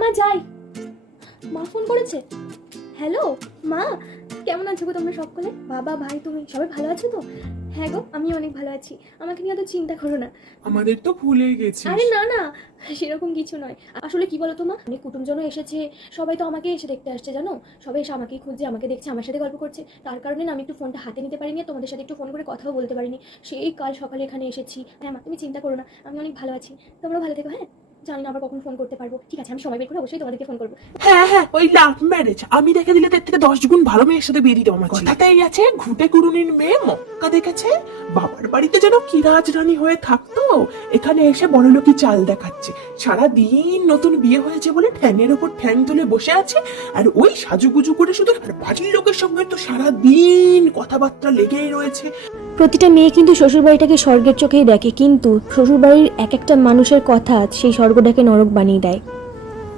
মা যাই। মা ফোন করেছে। হ্যালো মা, কেমন আছো গো তোমরা সকলে? বাবা, ভাই, তুমি সবাই ভালো আছো তো? হ্যাঁ গো, আমি অনেক ভালো আছি। আমাকে নিয়ে তো চিন্তা করো না। আমাদের তো ভুলে গেছিস। আরে না না, সেরকম কিছু নয়। আসলে কি বলো তো মা, অনেক কুটুমজন এসেছে, সবাই তো আমাকে এসে দেখতে আসছে জানো। সবাই এসে আমাকেই খুঁজছে, আমাকে দেখছে, আমার সাথে গল্প করছে। তার কারণে না আমি একটু ফোনটা হাতে নিতে পারিনি, তোমাদের সাথে একটু ফোন করে কথাও বলতে পারিনি। সেই কাল সকালে এখানে এসেছি। হ্যাঁ মা, তুমি চিন্তা করো না, আমি অনেক ভালো আছি। তোমরাও ভালো থেকো। হ্যাঁ, জানি না আবার কখন ফোন করতে পারবো। ঠিক আছে, আমি সময় বের করে অবশ্যই তোমাদেরকে ফোন করবো। হ্যাঁ হ্যাঁ, ওই লাভ ম্যারেজ আমি দেখে দিলে তার থেকে 10 গুণ ভালো মেয়ের সাথে বিয়ে দিতে আমার কথাতেই আছে। ঘুটে কুড়ুনির মেয়ে মক্কা দেখেছে, বাবার বাড়িতে যেন কি রাজরানী হয়ে থাকতো, এখানে এসে বড়লোকি চাল দেখাচ্ছে। সারা দিন নতুন বিয়ে হয়েছে বলে ঠ্যাংয়ের ওপর ঠ্যাং তুলে বসে আছে, আর ওই সাজুগুজু করে শুধু। আর বাড়ির লোকের সঙ্গে তো সারা দিন কথাবার্তা লেগেই রয়েছে। প্রতিটা মেয়ে কিন্তু শ্বশুরবাড়িটাকে স্বর্গের চোখেই দেখে, কিন্তু শ্বশুরবাড়ির এক একটা মানুষের কথা সেই স্বর্গটাকে নরক বানিয়ে দেয়।